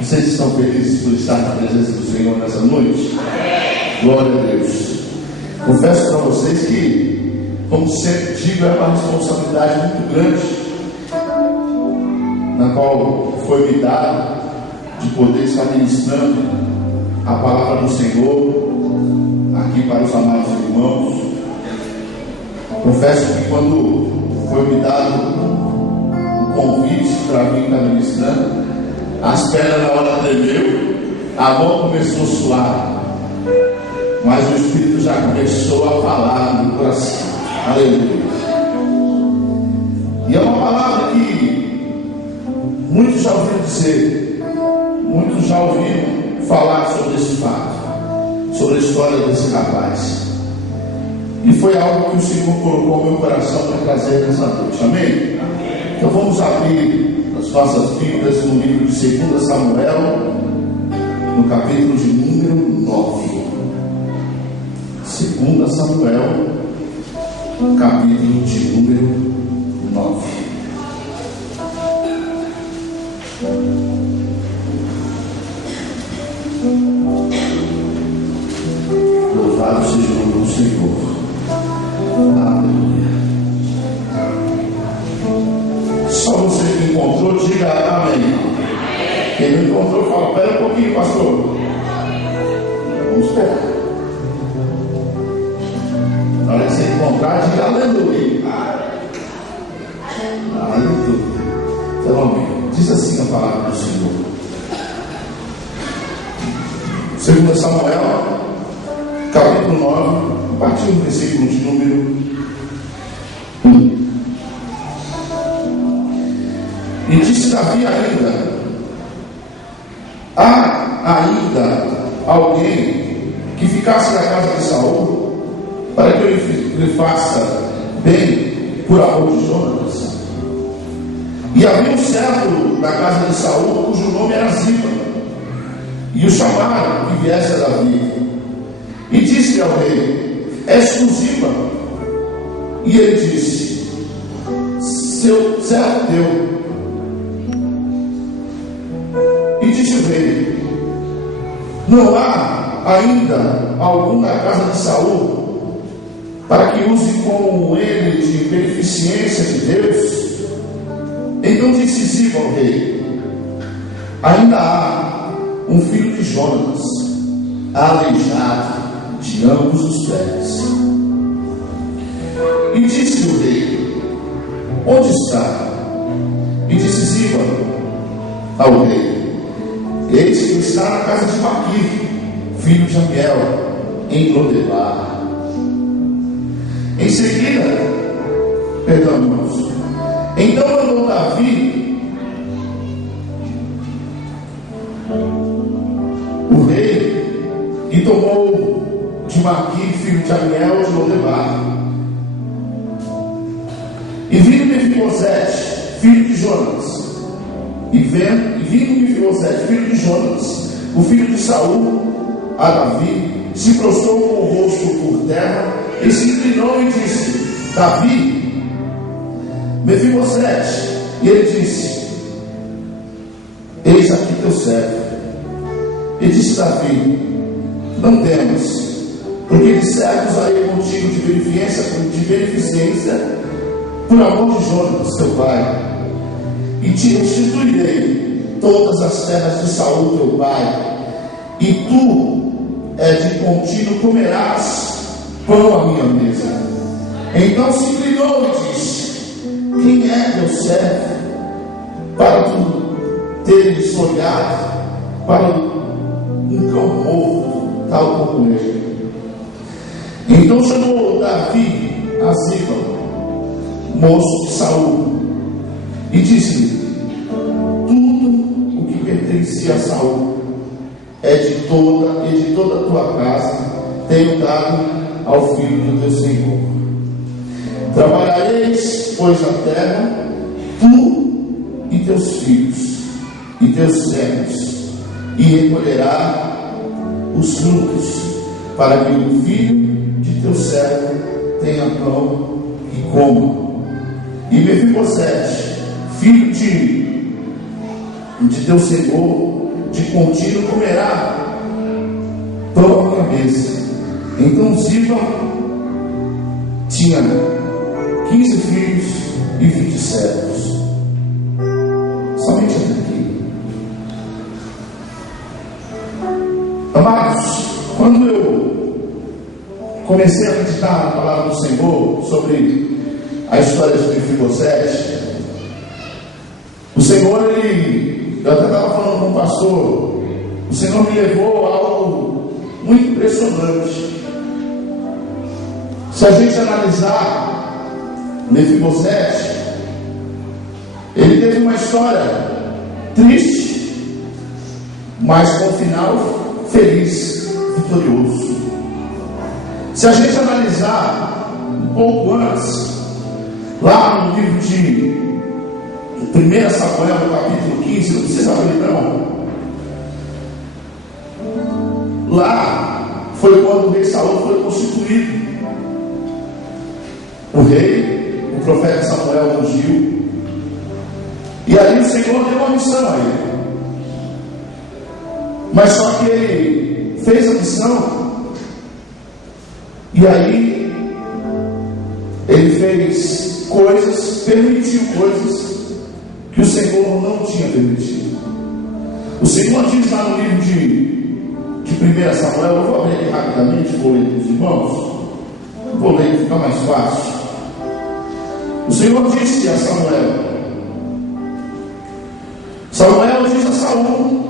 Vocês estão felizes por estar na presença do Senhor nessa noite? Glória a Deus. Confesso para vocês que, como sempre digo, é uma responsabilidade muito grande, na qual foi me dada, de poder estar ministrando a palavra do Senhor aqui para os amados irmãos. Confesso que quando foi me dado o convite para vir estar ministrando, as pernas na hora tremeu, a mão começou a suar, mas o Espírito já começou a falar no coração. Aleluia. E é uma palavra que muitos já ouviram dizer, muitos já ouviram falar sobre esse fato, sobre a história desse rapaz. E foi algo que o Senhor colocou no meu coração para trazer nessa noite. Amém? Então vamos abrir as nossas Bíblias no livro de 2 Samuel, no capítulo de número 9. 2 Samuel, capítulo de número 9. Louvado seja o nome do Senhor. Aleluia. Só você que encontrou, diga amém. Quem não encontrou, fala: pera um pouquinho, pastor. Vamos esperar. Na hora que você encontrar, diga aleluia. Aleluia. Então, amém. Diz assim a palavra do Senhor. 2 Samuel, capítulo 9, a partir do versículo de número 1. E disse Davi ainda: há ainda alguém que ficasse na casa de Saul, para que eu lhe faça bem por amor de Jonatas? E havia um servo da casa de Saul, cujo nome era Ziba, e o chamaram que viesse a Davi. E disse ao rei: és tu Ziba? E ele disse: seu servo teu. E disse o rei: não há ainda algum na casa de Saul, para que use com ele de beneficência de Deus? Então disse Ziba ao rei: ainda há um filho de Jonatas, aleijado de ambos os pés. E disse o rei: onde está? E disse Ziba ao rei: eis que está na casa de Maquir, filho de Amiel, em Lodebar. Em seguida, irmãos, então mandou Davi o rei e tomou de Maquir, filho de Amiel, de Lodebar. E vindo Mefibosete, filho de Jonas, e vindo Mefibosete, filho de Jonas, o filho de Saul, a Davi, se prostrou com o rosto por terra e se inclinou e disse: Davi, Mefibosete. E ele disse: eis aqui teu servo. E disse Davi: não temas, porque de certo usarei contigo de beneficência por amor de Jonas teu pai, e te restituirei todas as terras de Saul teu pai, e tu de contínuo comerás pão à minha mesa. Então se inclinou e disse: quem é teu servo para tu teres olhado para um cão morto, tal como ele? Então chamou Davi a Ziba, moço de Saul, e disse-lhe: tudo o que pertencia a Saul é de toda a tua casa tenho dado ao filho do teu Senhor. Trabalhareis, pois, a terra, tu e teus filhos e teus servos, e recolherá os frutos, para que o filho de teu servo tenha pão e coma. E Mefibosete, filho de teu Senhor, de contínuo comerá pão à cabeça. Então Ziba tinha 15 filhos e 20 servos. Somente até aqui. Amados, quando eu comecei a meditar na palavra do Senhor sobre a história de Mefibosete, o Senhor, eu até estava falando com o pastor, o Senhor me levou a algo muito impressionante. Se a gente analisar Mefibosete, ele teve uma história triste, mas com um final feliz, vitorioso. Se a gente analisar um pouco antes, lá no livro de 1 Samuel, no capítulo 15, não precisa abrir não. Lá foi quando o rei Saul foi constituído. O rei, o profeta Samuel ungiu. E aí o Senhor deu uma missão a ele. Mas só que ele fez a missão. E aí ele fez coisas, permitiu coisas que o Senhor não tinha permitido. O Senhor diz lá no livro de 1 Samuel, eu vou ler aqui rapidamente, vou ler para os irmãos, vou ler, fica mais fácil. O Senhor disse a Samuel diz a Saul: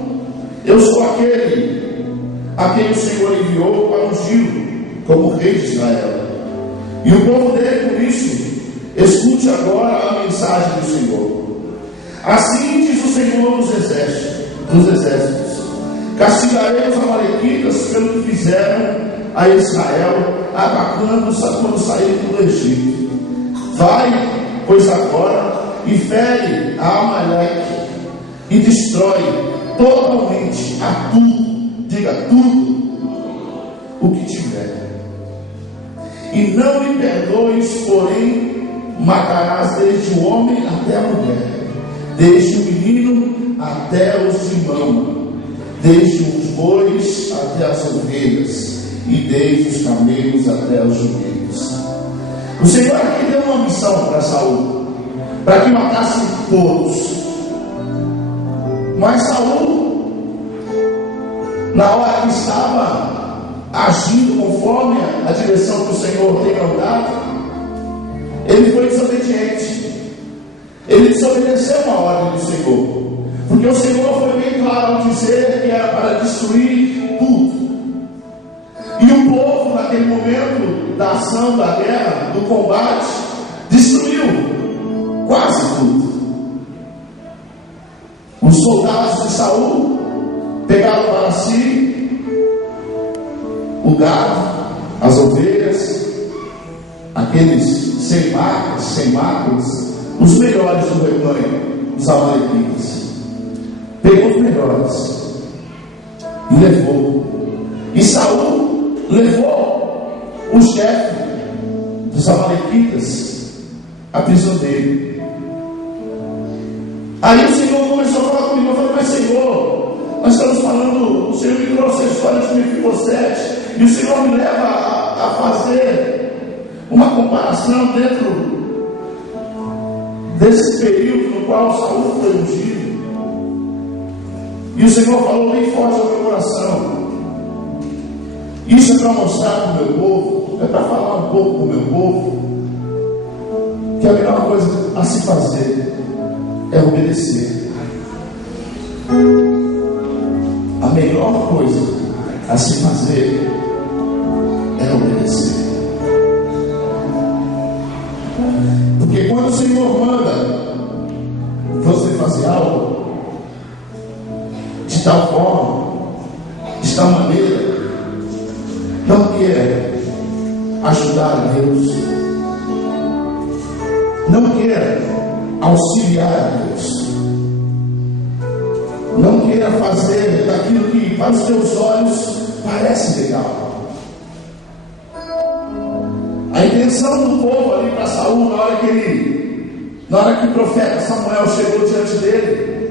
eu sou aquele a quem o Senhor enviou para ungir como rei de Israel. E o povo dele, por isso, escute agora a mensagem do Senhor. Assim diz o Senhor dos exércitos: castigarei os amalequitas pelo que fizeram a Israel, atacando-os quando saíram do Egito. Vai, pois agora, e fere a Amaleque, e destrói totalmente a tudo, diga tudo, o que tiver. E não lhe perdoes, porém matarás desde o homem até a mulher, desde o menino até os de mama, desde os bois até as ovelhas, e desde os camelos até os jumentos. O Senhor aqui deu uma missão para Saul, para que matasse todos. Mas Saul, na hora que estava agindo conforme a direção que o Senhor tem mandado, ele foi desobediente. Ele desobedeceu uma ordem do Senhor, porque o Senhor foi bem claro ao dizer que era para destruir tudo. E o povo, naquele momento da ação, da guerra, do combate, destruiu quase tudo. Os soldados de Saul pegaram para si o gado, as ovelhas, aqueles sem máculas, os melhores do rebanho, os amalequitas. Pegou os melhores e levou. E Saul levou o chefe dos amalequitas a prisioneiro. Aí o Senhor começou a falar comigo. Eu falei: mas Senhor, nós estamos falando, o Senhor me trouxe a história de Mefibosete, e o Senhor me leva a fazer uma comparação dentro desse período no qual Saul foi ungido. E o Senhor falou bem forte ao meu coração: isso é para mostrar para o meu povo, é para falar um pouco com o meu povo, que a melhor coisa a se fazer é obedecer. A melhor coisa a se fazer é obedecer. Porque quando o Senhor manda você fazer algo de tal forma, de tal maneira, não quer ajudar a Deus, não quer auxiliar a Deus, não queira fazer daquilo que para os teus olhos parece legal. A intenção do povo ali para Saul, na hora que o profeta Samuel chegou diante dele,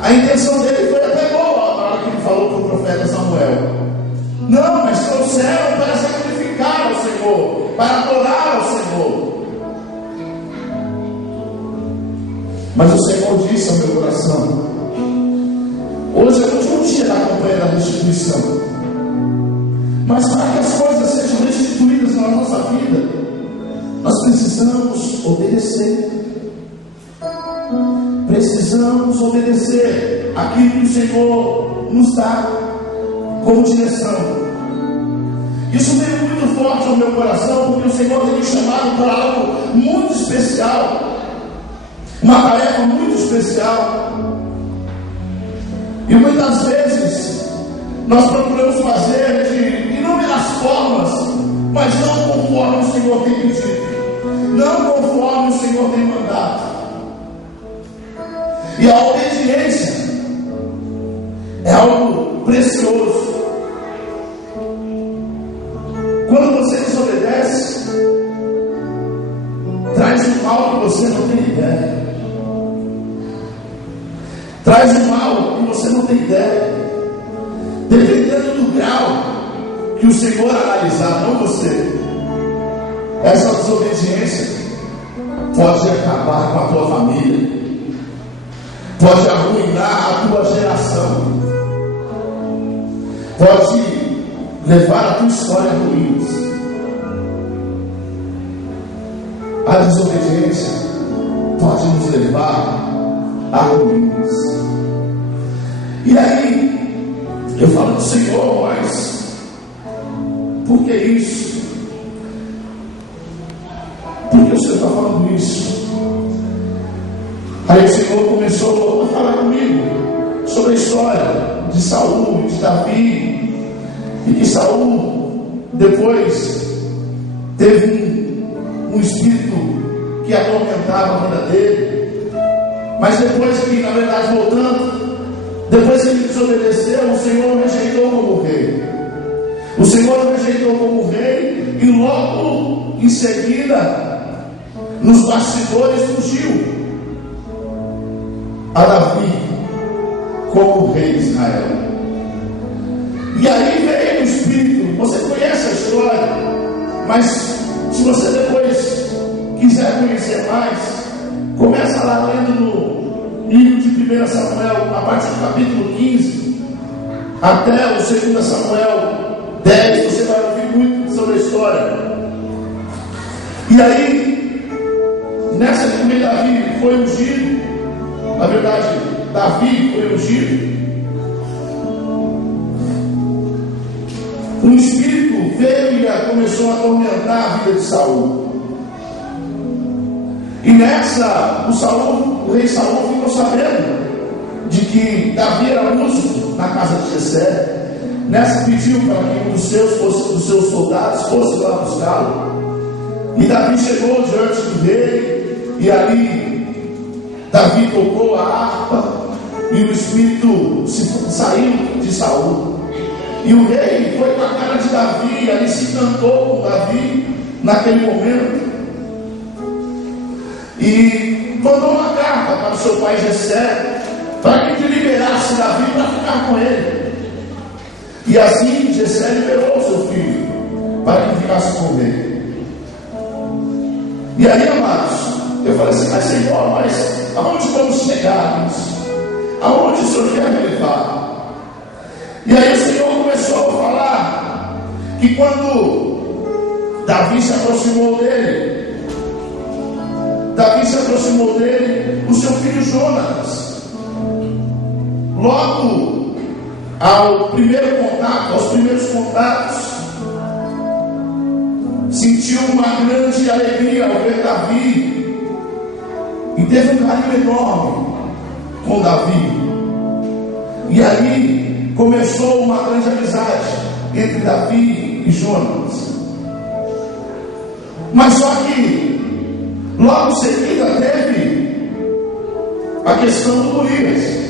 a intenção dele foi até boa. para adorar ao Senhor. Mas o Senhor disse ao meu coração: hoje é o último dia da campanha da restituição, mas para que as coisas sejam restituídas na nossa vida, nós precisamos obedecer. Precisamos obedecer aquilo que o Senhor nos dá como direção. Isso veio muito forte ao meu coração, porque o Senhor tem me chamado para algo muito especial, uma tarefa muito especial. E muitas vezes nós procuramos fazer de inúmeras formas, mas não conforme o Senhor tem pedido, não conforme o Senhor tem mandado. E a obediência é algo precioso. Quando você desobedece, traz um mal que você não tem ideia. Traz um mal que você não tem ideia. Dependendo do grau que o Senhor analisar, não você, essa desobediência pode acabar com a tua família, pode arruinar a tua geração, pode levar a tua história a ruínas. A desobediência pode nos levar a ruínas. E aí eu falo: Senhor, mas por que isso? Por que o Senhor está falando isso? Aí o Senhor começou a falar comigo sobre a história de Saul e de Davi, e que Saul depois teve um espírito que atormentava a vida dele, mas depois que, na verdade, voltando, depois que ele desobedeceu, o Senhor o rejeitou como rei. O Senhor o rejeitou como rei, e logo em seguida, nos bastidores, fugiu a Davi como rei de Israel. E aí veio o Espírito. Você conhece a história, mas se você depois quiser conhecer mais, começa lá lendo no livro de 1 Samuel, a partir do capítulo 15 até o 2 Samuel 10. Você vai ouvir muito sobre a história. E aí, nessa que Davi foi ungido, na verdade, Davi foi ungido, um espírito veio e começou a atormentar a vida de Saul. E nessa, o rei Saul ficou sabendo de que Davi era músico na casa de Jessé. Nessa, pediu para que um dos seus soldados fosse lá buscá-lo. E Davi chegou diante do rei, e ali Davi tocou a harpa, e o espírito saiu de Saul. E o rei foi com a cara de Davi, ali se encantou com Davi naquele momento, e mandou uma carta para o seu pai Jessé, para que ele liberasse Davi para ficar com ele. E assim Jessé liberou o seu filho para que ele ficasse com o rei. E aí, amados, eu falei assim: mas Senhor, mas aonde vamos chegar nisso? Aonde o Senhor quer me levar? E aí o Senhor começou a falar que quando Davi se aproximou dele, o seu filho Jonatas, logo aos primeiros contatos, sentiu uma grande alegria ao ver Davi, e teve um carinho enorme com Davi. E aí começou uma grande amizade entre Davi e Jonatas. Mas só que logo em seguida teve a questão do Golias.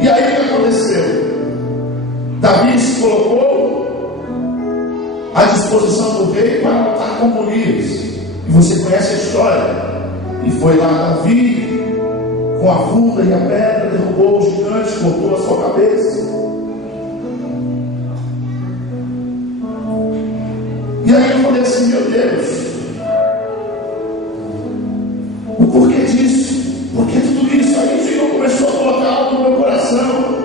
E aí o que aconteceu? Davi se colocou à disposição do rei para lutar com Golias. E você conhece a história. E foi lá Davi, com a funda e a pedra, derrubou o gigante, cortou a sua cabeça. E aí eu falei assim: Deus. O porquê disso? Porque tudo isso aí o Senhor começou a colocar algo no meu coração.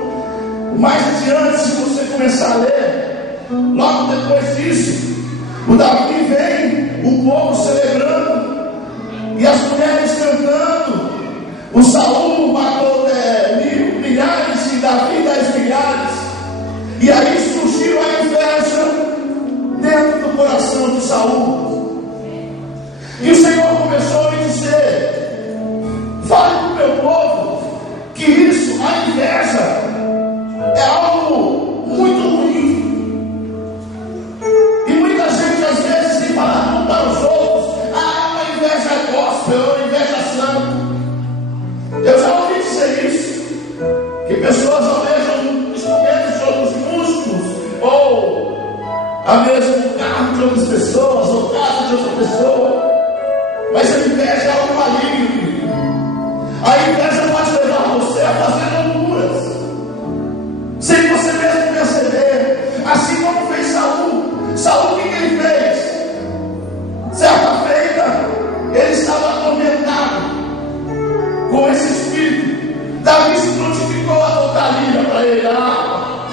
Mais adiante, se você começar a ler, logo depois disso, o Davi vem, o povo celebrando, e as mulheres cantando. O Saul matou milhares, e Davi 10 milhares. E aí surgiu a inveja dentro do coração de Saul. E o Senhor começou a me dizer: fale para o meu povo que isso, a inveja, é algo muito ruim. E muita gente às vezes tem falado para os outros: ah, a inveja é gospel, a inveja é santo. Eu já ouvi dizer isso, que pessoas almejam instrumentos de outros músicos, ou a mesmo carro de outras pessoas, ou casa de outra pessoa. Mas a inveja é algo maligno. A inveja pode levar você a fazer loucuras, sem você mesmo perceber. Assim como fez Saul. Saul, o que ele fez? Certa feita, ele estava atormentado com esse espírito. Davi se prontificou a tocar lira para ele, a arma.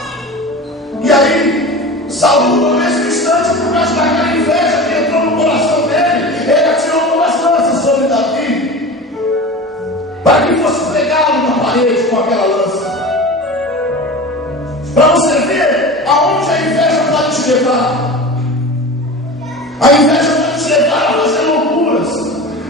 E aí, Saul, no mesmo instante, por causa daquela inveja que entrou no coração dele, ele atirou duas lanças sobre Davi, para que fosse pregá-lo na parede com aquela lança. Para você ver aonde a inveja pode te levar. A inveja pode te levar a fazer loucuras,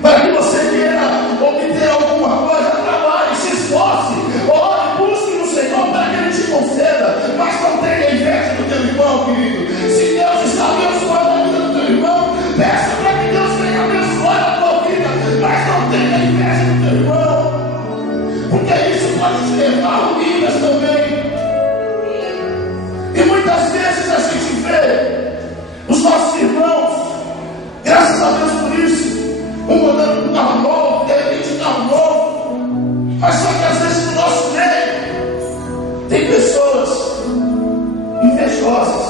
para que você queira obter alguma coisa. Trabalhe, se esforce, ore, busque no Senhor para que Ele te conceda. Mas não tenha inveja do teu irmão, querido. Se Deus está abençoando a vida do teu irmão, peça para que Deus venha abençoar a tua vida. Mas não tenha inveja do teu irmão, porque isso pode te levar a ruínas também. E muitas vezes a gente vê os nossos irmãos, graças a Deus por isso, um andando com um carro novo, de repente um carro novo. Mas só que às vezes no nosso meio tem pessoas invejosas,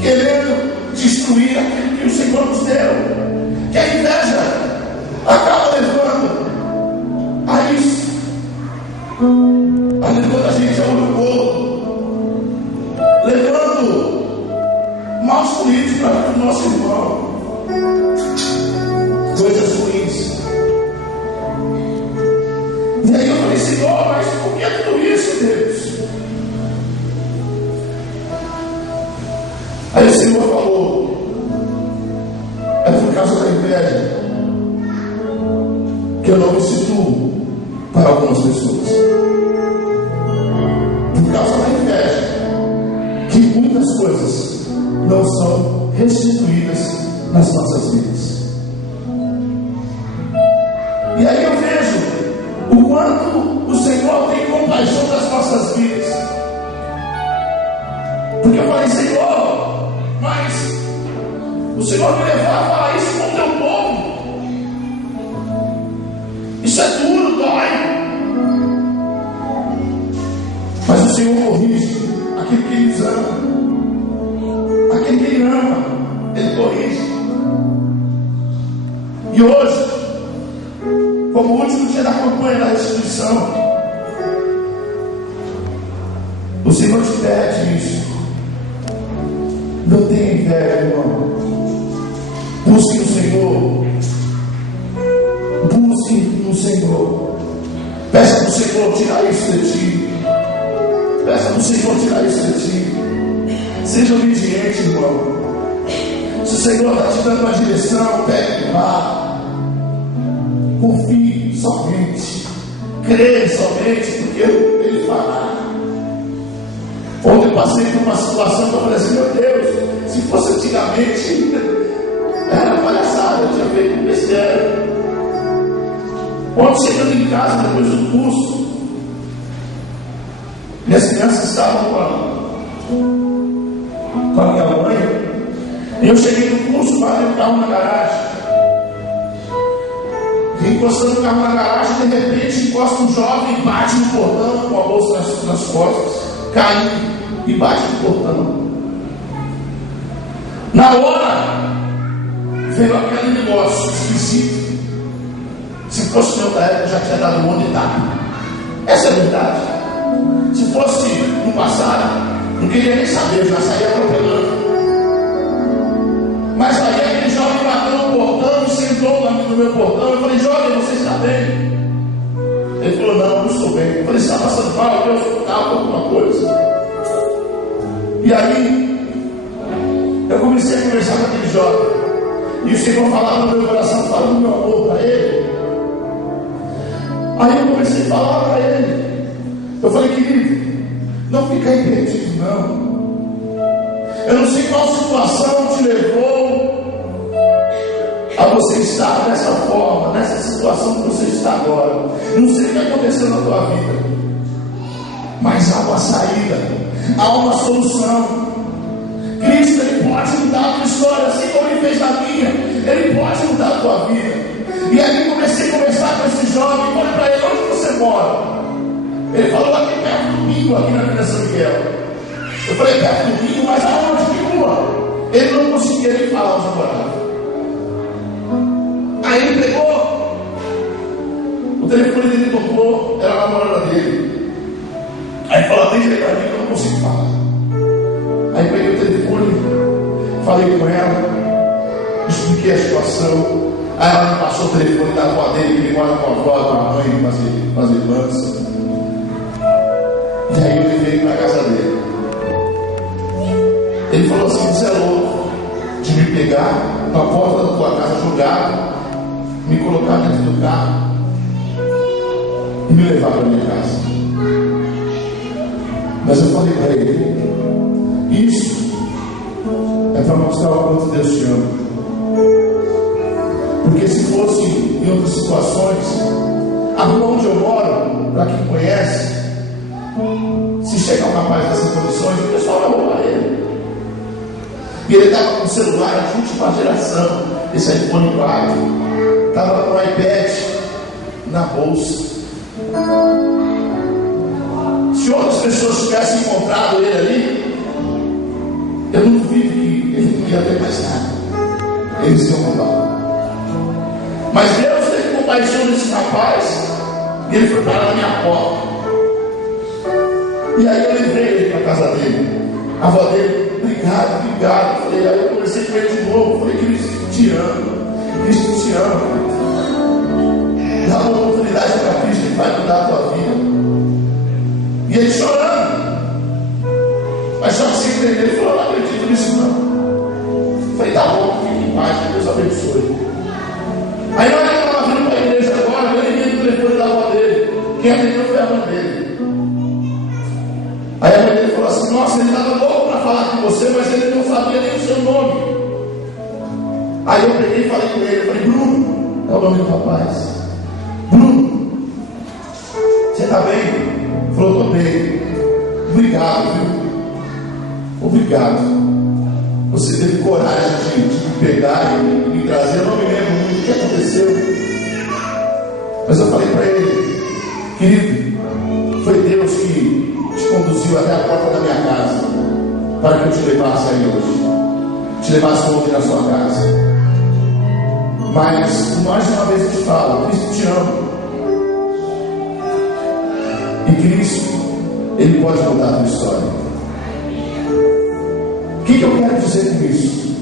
querendo destruir aquilo que o Senhor nos deu. Que a inveja acaba levando a isso, levando a gente ao orgulho, levando maus políticos para o nosso irmão, coisas ruins. E aí eu falei: Senhor, mas por que tudo isso, Deus? Aí o Senhor falou: é por causa da inveja que eu não me situo para algumas pessoas. Por causa da inveja que muitas coisas não são restituídas nas nossas vidas. E aí eu vejo o quanto o Senhor tem compaixão das nossas vidas. Porque eu falei: Senhor, mas o Senhor me levou a falar isso com o teu povo. Isso é duro, dói. Mas o Senhor corrige aquele que Ele ama. Aquele que Ele ama, Ele corrige. E hoje, como o último dia da campanha da restituição, o Senhor te pede isso. Não tenha inveja, irmão. Busque no Senhor. Busque no Senhor. Peça para o Senhor tirar isso de ti. Peça para o Senhor tirar isso de ti. Seja obediente, irmão. Se o Senhor está te dando uma direção, pegue lá. Confie somente. Creia somente, porque Ele fará. Ontem eu passei por uma situação que eu falei assim: meu Deus, se fosse antigamente, era palhaçada, eu tinha feito besteira. Ontem, chegando em casa, depois do curso, minhas crianças estavam com a minha mãe, e eu cheguei no curso, parei o carro na garagem. Encostando o carro na garagem, de repente encosta um jovem e bate no portão com a bolsa nas costas, cai e bate no portão. Na hora, veio aquele negócio esquisito. Se fosse meu da época, eu já tinha dado um monte de tapa. Essa é a verdade. Se fosse no passado, não queria nem saber, eu já saía atropelando. Mas aí aquele jovem bateu no portão e sentou no meu portão. Eu falei: jovem, você está bem? Ele falou: não, não estou bem. Eu falei: você está passando mal? Eu estava com alguma coisa. E aí eu comecei a conversar com aquele jovem, e o Senhor falava no meu coração, falando do meu amor para ele. Aí eu comecei a falar para ele. Eu falei: querido, não fica aí perdido, não. Eu não sei qual situação te levou a você estar dessa forma, nessa situação que você está agora. Não sei o que aconteceu na tua vida, mas há uma saída, há uma solução. Cristo, Ele pode mudar a tua história, assim como Ele fez na minha. Ele pode mudar a tua vida. E aí comecei a conversar com esse jovem. Falei para ele: onde você mora? Ele falou: aqui perto do Bingo, aqui na Vila São Miguel. Eu falei: perto do Bingo, mas aonde? Que rua? Ele não conseguia nem falar onde morava. Aí ele pegou o telefone dele, tocou, era a namorada dele. Aí ele falou: atende aí para mim que eu não consigo falar. Aí peguei o telefone, falei com ela, expliquei a situação. Aí ela me passou o telefone da avó dele, que ele mora com a avó, com a mãe, com as irmãs. E aí eu levei para a casa dele. Ele falou assim: você é louco de me pegar na porta da tua casa, jogar, me colocar dentro do carro e me levar para minha casa. Mas eu falei para ele: isso é para mostrar o quanto Deus te ama. Porque se fosse em outras situações, a rua onde eu moro, para quem conhece, se chegar um rapaz nessas condições, o pessoal vai roubar ele. E ele estava com um celular de última geração, esse iPhone 4, estava com o iPad na bolsa. Se outras pessoas tivessem encontrado ele ali, eu não duvido que ele não ia ter mais nada. Eles iam roubar. Mas Deus teve compaixão desse rapaz, e ele foi parar na minha porta. E aí eu levei ele para a casa dele. A avó dele: obrigado, obrigado. Falei, aí eu conversei com ele de novo. Falei: Cristo te ama, Cristo te ama. Dá uma oportunidade para Cristo, Ele vai mudar a tua vida. E ele chorando, mas só que sem entender, ele falou: não acredito nisso não. Falei: tá bom, fique em paz, que Deus abençoe. Aí na hora que eu estava vindo para a igreja agora, eu liguei no telefone da avó dele. Quem atendeu foi a mãe dele. Aí a mãe dele falou assim: nossa, ele estava louco para falar com você, mas ele não sabia nem o seu nome. Aí eu peguei e falei com ele, eu falei: Bruno, é o nome do rapaz. Bruno, você está bem? Ele falou: estou bem. Obrigado, viu? Obrigado. Você teve coragem de me pegar e me trazer. Eu não me lembro muito o que aconteceu, mas eu falei para ele: querido, foi Deus que te conduziu até a porta da minha casa para que eu te levasse aí hoje, te levasse ontem na sua casa. Mas mais uma vez eu te falo: Cristo te ama, e Cristo, Ele pode mudar a tua história. O que eu quero dizer com isso?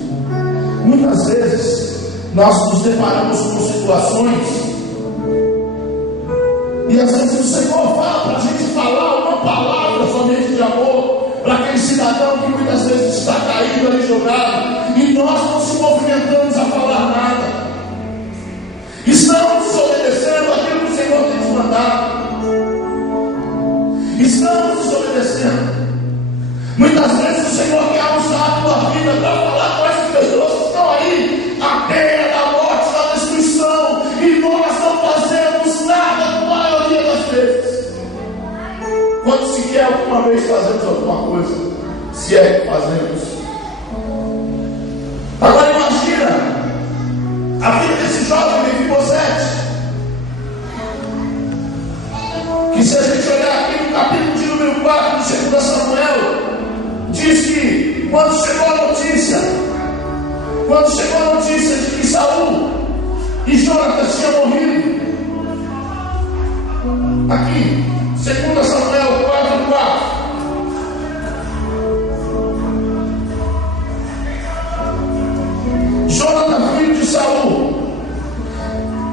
Muitas vezes nós nos deparamos com situações, e às vezes o Senhor fala para a gente falar uma palavra somente de amor para aquele cidadão que muitas vezes está caído ali jogado, e nós não se movimentamos a falar nada. Estamos desobedecendo aquilo que o Senhor tem nos mandado. Estamos desobedecendo. Muitas vezes o Senhor quer usar a tua vida para falar com essas pessoas que estão aí à beira da morte, da destruição, e nós não fazemos nada a maioria das vezes. Quando sequer alguma vez fazemos alguma coisa, se é que fazemos. Agora imagina a vida desse jovem Mefibosete, que se a gente olhar aqui no capítulo de número 4 de 2 Samuel, diz que quando chegou a notícia Quando chegou a notícia de que Saul e Jonatas tinham morrido, aqui, 2 Samuel 4:4. Jonatas, filho de Saul,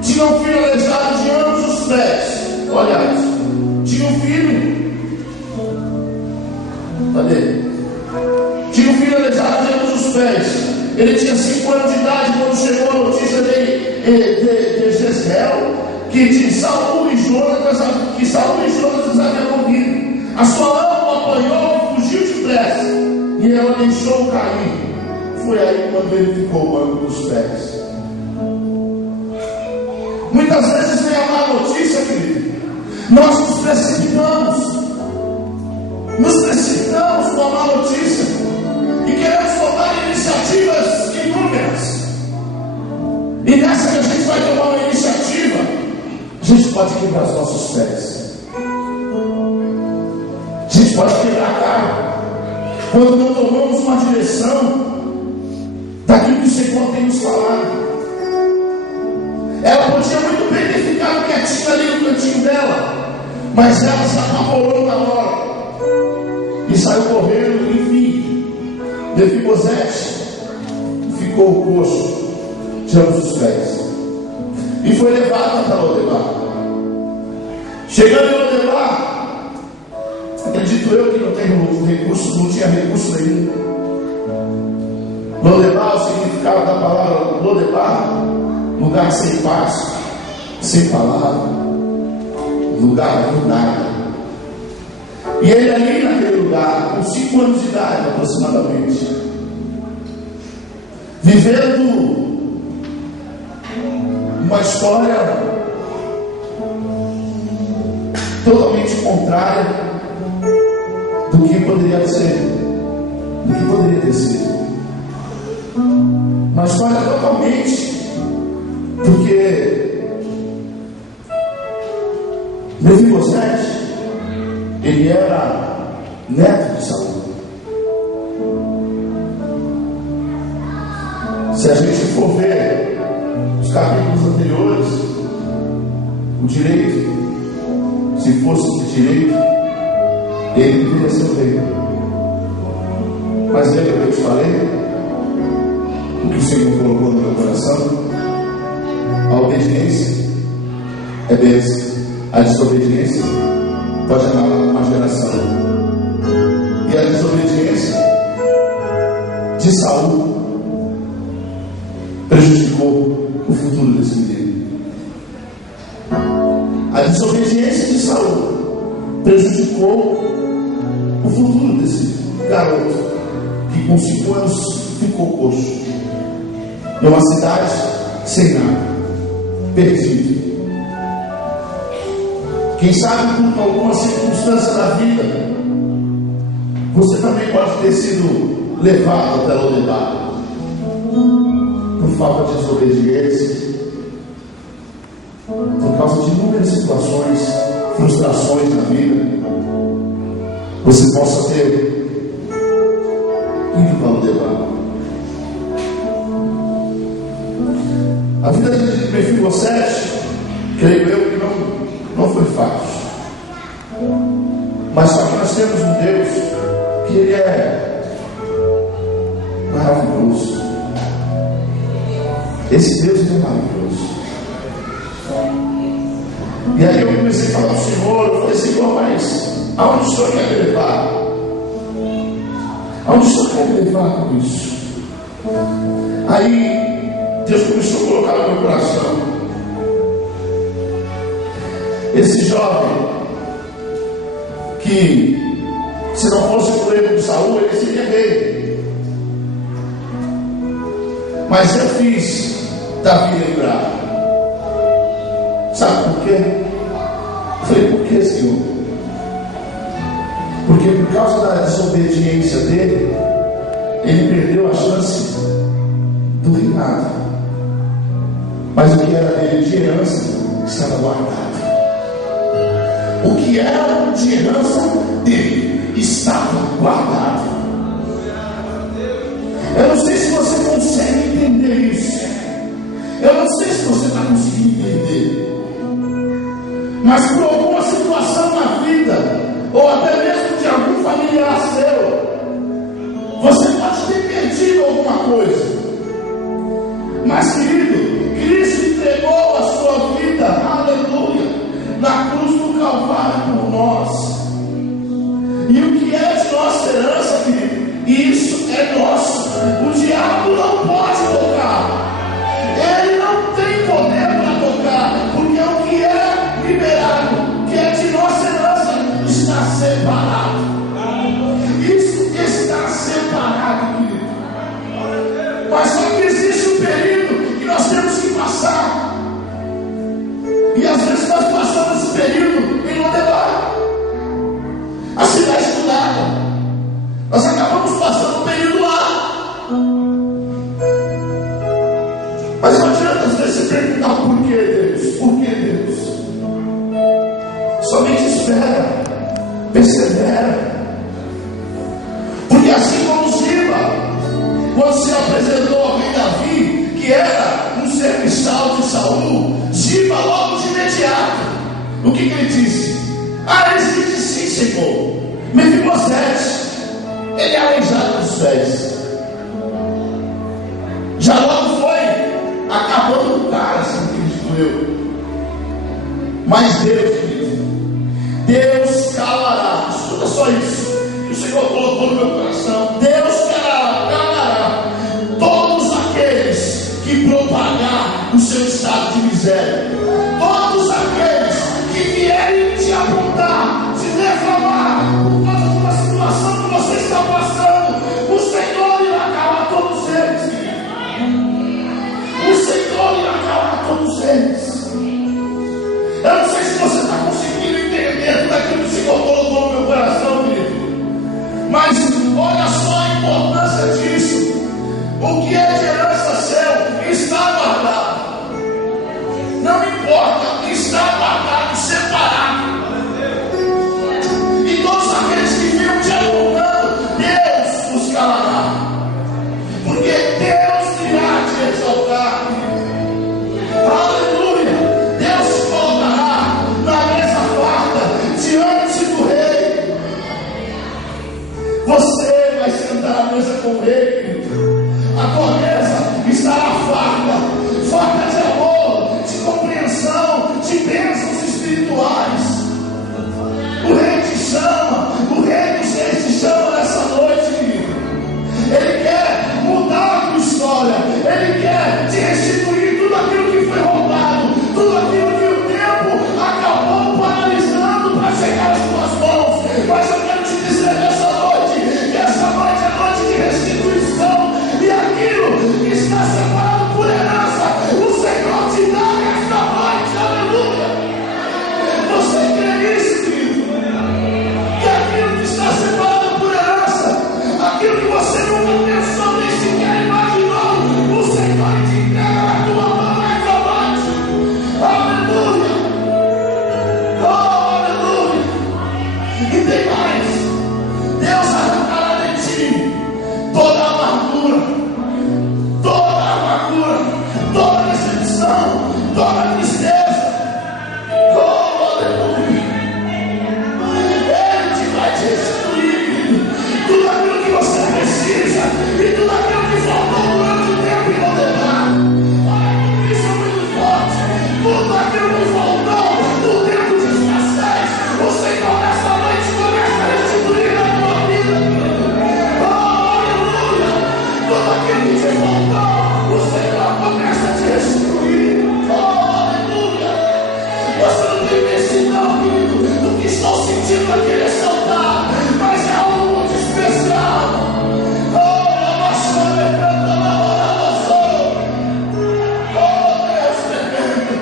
tinha um filho aleijado de ambos os pés. Olha, tinha um filho. Cadê? Tinha um filho aleijado de ambos os pés. Ele tinha 5 anos de idade quando chegou a notícia de Jezreel que Saul e Jonatas haviam morrido. A sua ama o apanhou, fugiu depressa e ela deixou cair. Foi aí quando ele ficou o ângulo dos pés. Muitas vezes vem a má notícia, querido. Nós nos precipitamos com a má notícia e queremos tomar iniciativas inúmeras. E nessa que a gente vai tomar uma iniciativa, a gente pode quebrar os nossos pés. A gente pode quebrar a cara quando não tomamos uma direção daquilo que o Senhor tem nos falado. Ela podia muito bem ter ficado quietinha ali no cantinho dela, mas ela se apavorou na hora e saiu correndo. Enfim, Mefibosete ficou coxo de ambos os pés e foi levado para Lodebar. Chegando em Lodebar, acredito eu que não tinha recurso nenhum. Lodebar, o significado da palavra Lodebar, lugar sem paz, sem palavra, lugar do nada. E ele ali naquele lugar, com 5 anos de idade aproximadamente, vivendo uma história totalmente contrária do que poderia ser, do que poderia ter sido. Uma história totalmente, porque Mefibosete, ele era neto de Saul. Se a gente for ver os capítulos anteriores, o direito, se fosse de direito, ele deveria ser o rei. Mas lembra que eu te falei? O que o Senhor colocou no meu coração? A obediência é bênção. A desobediência pode acabar uma geração. E a desobediência de Saul prejudicou o futuro desse menino. A desobediência de Saul prejudicou o futuro desse garoto, que com 5 anos ficou coxo, numa cidade sem nada, perdido. Quem sabe por alguma circunstância da vida, você também pode ter sido levado até Lodebar por falta de desobediência, por causa de inúmeras situações, frustrações na vida. Você possa ter ido para Lodebar. A vida de Mefibosete, creio eu que não foi fácil. Mas só que nós temos um Deus que Ele é maravilhoso. Esse Deus é maravilhoso. E aí eu comecei a falar ao Senhor, eu falei: Senhor, mas aonde o Senhor quer me levar? Aonde o Senhor quer me levar com isso? Aí Deus começou a colocar no meu coração: esse jovem, que se não fosse por erro de Saul, ele seria rei. Mas eu fiz Davi lembrar. Sabe por quê? Eu falei: por que, Senhor? Porque por causa da desobediência dele, ele perdeu a chance do reinado. Mas o que era dele de herança estava guardado. O que era de herança dele estava guardado. Eu não sei se você consegue entender Eu não sei se você está conseguindo entender, mas por alguma situação na vida, ou até mesmo de algum familiar seu, você pode ter perdido alguma coisa. Mas, querido, Cristo entregou a sua vida, aleluia, na cruz do Calvário por nós. E o que é de nossa herança, querido, isso é nosso. O diabo não pode tocar. Ele não tem poder para tocar, porque o que é liberado, que é de nossa herança, está separado. Isso está separado, querido. Mas só que existe um período que nós temos que passar. E às vezes nós passamos esse período em Lodebar, a cidade estudada. Nós acabamos passando um período lá. Mas não adianta às vezes você perguntar por que Deus? Por que Deus? Somente espera, persevera. Porque assim como Ziba, quando se apresentou ao rei Davi, que era um serviçal de Saul, Ziba logo de imediato, o que ele disse? Ele disse: sim, Senhor. Mefibosete, ele é aleijado dos pés. Já logo foi acabando com o cara, assim, acredito eu. Mas Deus, querido, Deus calará. Escuta só isso que o Senhor colocou no meu coração. Deus calará todos aqueles que propagar o seu estado de miséria. Todos aqueles que vierem te apontar, te reclamar por causa de uma situação que você está passando, o Senhor irá calar todos eles. O Senhor irá calar todos eles. Eu não sei se você está conseguindo entender tudo aquilo que o Senhor colocou no meu coração, querido. Mas olha só a importância disso. O que é de herança seu está guardado. Não importa, está guardado, separado. E todos aqueles que viram te apontando, Deus os calará. Porque Deus irá te exaltar. Aleluia. Deus te colocará na mesa farta diante do rei. Você vai sentar à mesa com o rei, querido. A tua mesa estará farta, farta de amor, de compreensão, de bênçãos espirituais. O rei te chama, o rei dos reis te chama nessa noite, querido. Ele quer mudar a tua história, ele quer te restituir tudo aquilo que foi roubado, tudo aquilo que o tempo acabou paralisando para chegar às tuas mãos. Mas eu quero te dizer nessa noite, que essa noite é noite de restituição, e aquilo que está separado por herança, o Senhor te dá nesta noite, aleluia. Você crê nisso, querido? Que aquilo que está separado por herança, aquilo que você nunca pensou nem sequer imaginou, o Senhor te entrega na tua mão nesta noite, aleluia. Oh, aleluia. E tem mais: Deus arrancará de ti toda a amargura, toda a decepção, toda a tristeza. Oh, aleluia. Ele te vai te restituir tudo aquilo que você precisa e tudo aquilo que faltou durante o tempo em Lodebar. Olha como isso é muito forte. Tudo aquilo que faltou no tempo de escassez, o Senhor nessa noite começa a restituir na tua vida. Oh, aleluia. Tudo aquilo que te faltou, o Senhor começa a te restituir. Oh, aleluia. Você não tem imensidão, querido, do que estou sentindo aqui nesse altar, mas é algo muito especial. Oh, a chama canta na oração. Oh, Deus tremendo.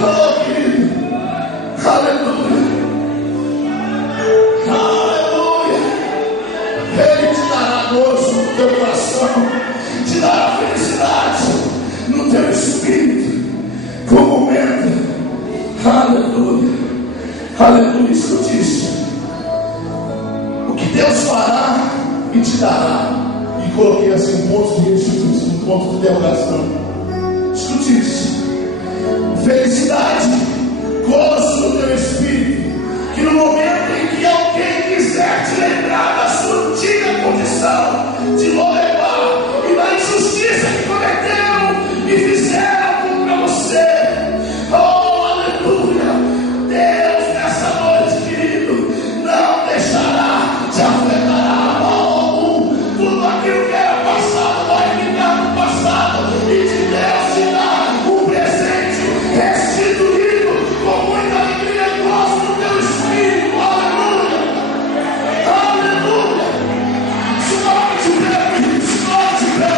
Oh, querido. Aleluia. Aleluia. Ele te dará gozo no teu coração, te dará felicidade no teu espírito, como momento. Aleluia. Aleluia. Escute isso. O que Deus fará e te dará. E coloquei assim um ponto de restituição, um ponto de interrogação. Escute isso. Felicidade, gozo no teu espírito, que no momento em que alguém quiser te lembrar da sua antiga condição de Lodebar e da injustiça que cometeram e fizeram contra você, oh, aleluia, Deus nessa noite, querido, não deixará, te afetará algum. Tudo aquilo que era passado vai ficar no passado, e de Deus te dá um presente restituído com muita alegria e gozo no teu espírito. Aleluia, aleluia. Se coloque de pé, querido, se coloque de pé.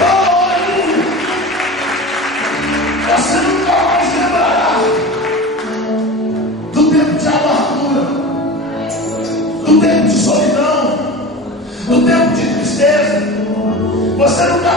Oh, aleluia. Você nunca mais lembrará do tempo de amargura, do tempo de solidão, do tempo de tristeza. Você nunca